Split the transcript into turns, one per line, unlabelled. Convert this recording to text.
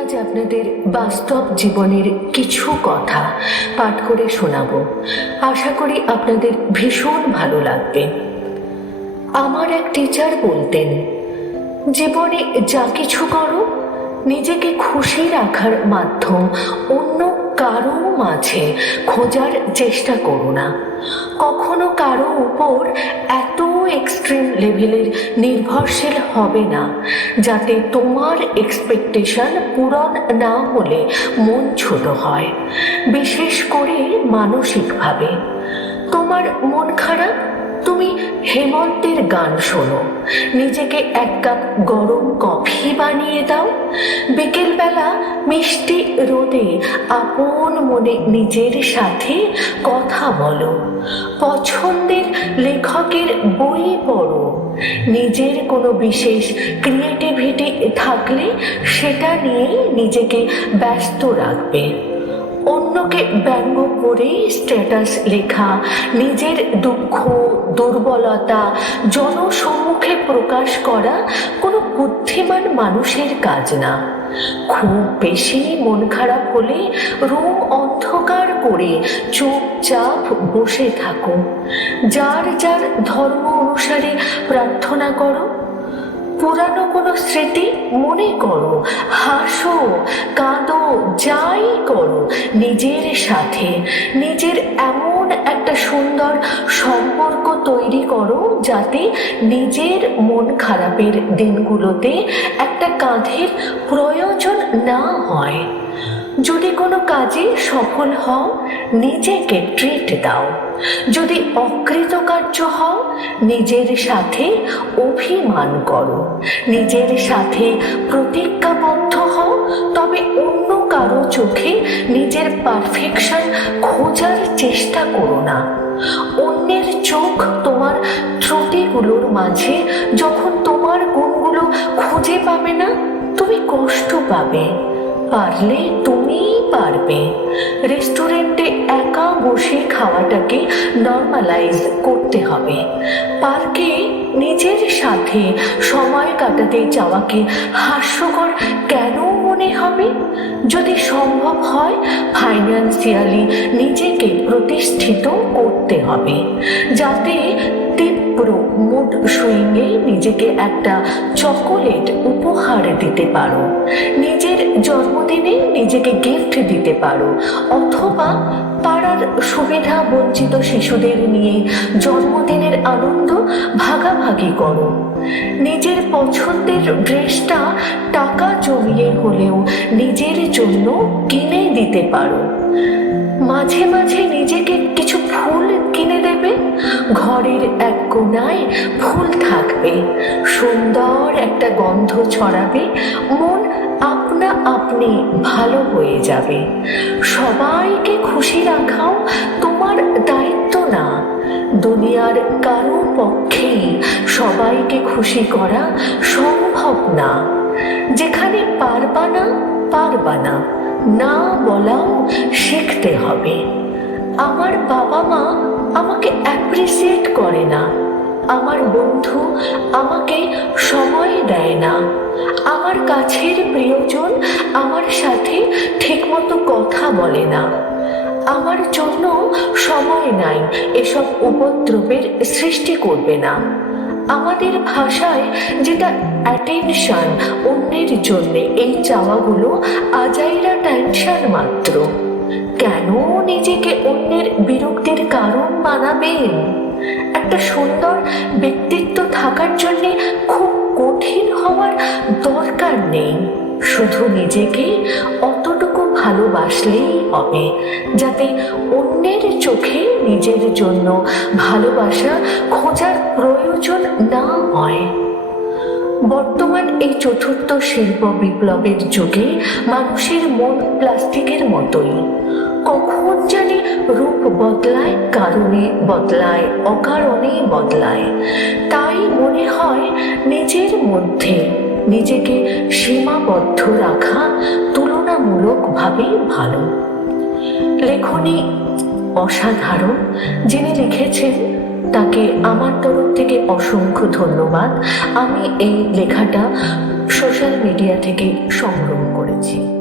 আজ আপনাদের বাস্তব জীবনের কিছু কথা পাঠ করে শোনাবো। আশা করি আপনাদের ভীষণ ভালো লাগবে। আমার এক টিচার বলতেন, জীবনে যা কিছু করো, নিজেকে খুশি রাখার মাধ্যম অন্য কারও মাঝে খোঁজার চেষ্টা করো না। কখনো কারও উপর এত এক্সট্রিম লেভেলের নির্ভরশীল হবে না, যাতে তোমার এক্সপেকটেশন পূরণ না হলে মন ছোট হয়, বিশেষ করে মানসিকভাবে। তোমার মন খারাপ? তুমি হেমন্তের গান শোনো, নিজেকে এক কাপ গরম কফি বানিয়ে দাও বিকেলবেলা মিষ্টি রোদে আপন মনে নিজের সাথে কথা বলো। পছন্দের লেখকের বই পড়ো। নিজের কোনো বিশেষ ক্রিয়েটিভিটি থাকলে সেটা নিয়েই নিজেকে ব্যস্ত রাখবে। অন্যকে ব্যঙ্গ করে স্ট্যাটাস লেখা, নিজের দুঃখ, দুর্বলতা, জনসম্মুখে প্রকাশ করা কোনো বুদ্ধিমান মানুষের কাজ না। খুব বেশি মন খারাপ হলে রুম অন্ধকার করে চুপচাপ বসে থাকো। যার যার ধর্ম অনুসারে প্রার্থনা করো। পুরানো কোনো স্মৃতি মনে করো। হাসো, কাঁদো, যাই নিজের সাথে, নিজের এমন একটা সুন্দর সম্পর্ক তৈরি করো যাতে নিজের মন খারাপের দিনগুলোতে একটা কাঁধের প্রয়োজন না হয়। যদি কোনো কাজে সফল হও, নিজেকে ট্রিট দাও। যদি অকৃতকার্য হও, নিজের সাথে অভিমান করো। নিজের সাথে প্রতিজ্ঞাবদ্ধ হও তবে অন্য কারও চোখে নিজের পারফেকশন খোঁজার চেষ্টা করো না। অন্যের চোখ তোমার ত্রুটিগুলোর মাঝে যখন তোমার গুণগুলো খুঁজে পাবে না, তুমি কষ্ট পাবে। পারলে তুমিই পারবে। রেস্টুরেন্টে একা বসে খাওয়াটাকে নর্মালাইজ করতে হবে। পার্কে নিজের সাথে সময় কাটাতে যাওয়াকে হাস্যকর যদি সম্ভব হয় ফাইন্যান্সিয়ালি নিজেকে প্রতিষ্ঠিত করতে হবে। যাতে তীব্র মুড সুইংয়ে নিজেকে একটা চকোলেট উপহার দিতে পারো। নিজের জন্মদিনে নিজেকে গিফট দিতে পারো। অথবা পাড়ার সুবিধা বঞ্চিত শিশুদের নিয়ে জন্মদিনের আনন্দ ভাগাভাগি করো। নিজের পছন্দের ড্রেসটা টাকা জমিয়ে হলেও নিজের জন্য কিনে দিতে পারো। মাঝে মাঝে নিজেকে কিছু ফুল ঘরের এক কোনায় ফুল থাকবে। সুন্দর একটা গন্ধ ছড়াবে। মন আপনা আপনি ভালো হয়ে যাবে। সবাইকে খুশি রাখাও তোমার দায়িত্ব না। দুনিয়ার কারও পক্ষেই সবাইকে খুশি করা সম্ভব না। যেখানে পারবা না পারবা না। না বলাও শিখতে হবে। আমার বাবা মা করে না। আমার বন্ধু আমাকে সময় দেয় না। আমার কাছের প্রিয়জন আমার সাথে ঠিকমতো কথা বলে না। আমার জন্য সময় নাই এসব উপদ্রবের সৃষ্টি করবে না। আমাদের ভাষায় যেটা অ্যাটেনশন অন্যের জন্য, এই চাওয়াগুলো আজাইরা টেনশন মাত্র। কেন নিজেকে অন্যের বিরক্তির কারণ বানাবেন? একটা সুন্দর ব্যক্তিত্ব থাকার জন্য খুব কঠিন হওয়ার দরকার নেই। শুধু নিজেকে অতটুকু ভালোবাসলেই হবে, যাতে অন্যের চোখে নিজের জন্য ভালোবাসা খোঁজার প্রয়োজন না হয়। বর্তমান এই চতুর্থ শিল্প বিপ্লবের যুগে মানুষের মন প্লাস্টিকের মতোই। কখন জানি রূপ বদলায়, কারণে বদলায়, অকারণে বদলায়। তাই মনে হয় নিজের মধ্যে নিজেকে সীমাবদ্ধ রাখা তুলনামূলকভাবে ভালো। লেখনী অসাধারণ, যিনি লিখেছেন, তাকে আমার তরফ থেকে অসংখ্য ধন্যবাদ। আমি এই লেখাটা সোশ্যাল মিডিয়া থেকে সংগ্রহ করেছি।